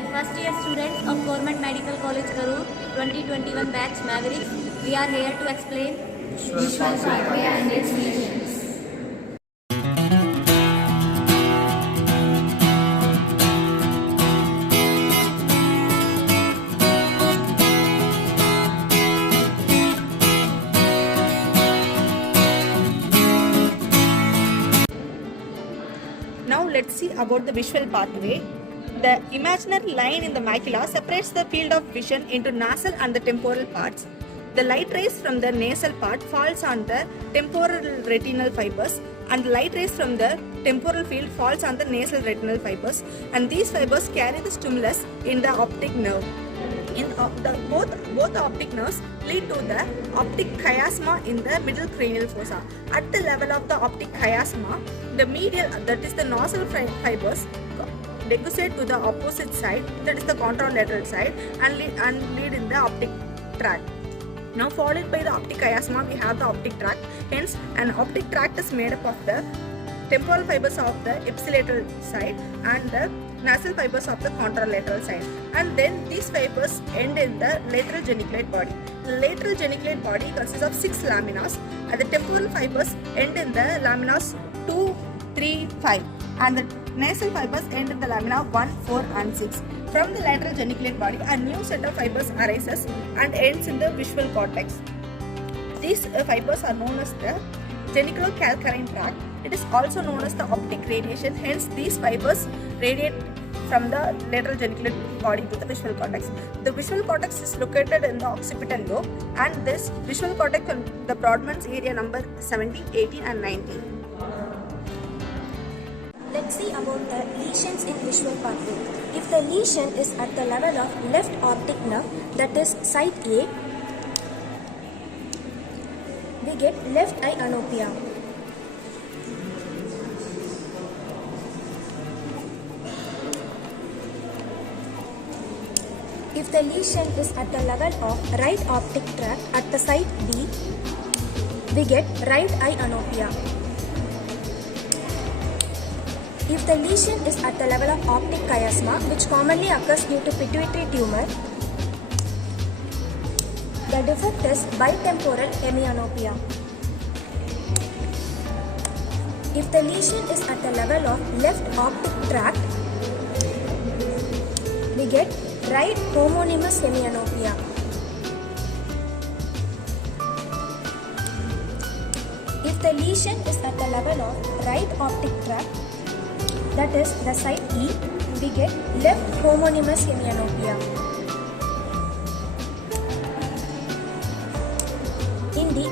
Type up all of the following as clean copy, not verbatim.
are first year students of Government Medical College Karur 2021 batch Mavericks. We are here to explain Visual pathway and its lesions. Now let's see about the visual pathway. The imaginary line in the macula separates the field of vision into nasal and the temporal parts. The light rays from the nasal part falls on the temporal retinal fibers, and the light rays from the temporal field falls on the nasal retinal fibers, and these fibers carry the stimulus in the optic nerve. Both the optic nerves lead to the optic chiasma in the middle cranial fossa. At the level of the optic chiasma, the medial, that is the nostril fibers, decussate to the opposite side, that is the contralateral side, and lead in the optic tract. Now followed by the optic chiasma, we have the optic tract. Hence, an optic tract is made up of the temporal fibers of the ipsilateral side and the nasal fibers of the contralateral side, and then these fibers end in the lateral geniculate body. The lateral geniculate body consists of 6 laminas, and the temporal fibers end in the laminas 2, 3, 5, and the nasal fibers end in the lamina 1, 4, and 6. From the lateral geniculate body, a new set of fibers arises and ends in the visual cortex. These fibers are known as the geniculocalcarine tract. It is also known as the optic radiation. Hence, these fibers radiate from the lateral geniculate body to the visual cortex. The visual cortex is located in the occipital lobe, and this visual cortex on the Brodmann's area number 17, 18, and 19. Let's see about the lesions in visual pathway. If the lesion is at the level of left optic nerve, that is side A, we get left eye anopia. If the lesion is at the level of right optic tract at the side B, we get right eye anopia. If the lesion is at the level of optic chiasma, which commonly occurs due to pituitary tumor, the defect is bitemporal hemianopia. If the lesion is at the level of left optic tract, we get right homonymous hemianopia. If the lesion is at the level of right optic tract, that is the side E, we get left homonymous hemianopia. In the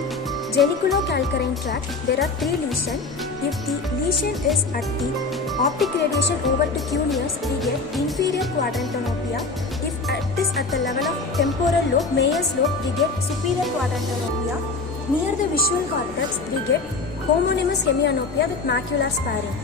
geniculocalcarine tract, there are 3 lesions. If the lesion is at the optic radiation over to cuneus, we get inferior quadrantanopia. If it is at the level of temporal lobe, Meyer's lobe, we get superior quadrantanopia. Near the visual cortex, we get homonymous hemianopia with macular sparing.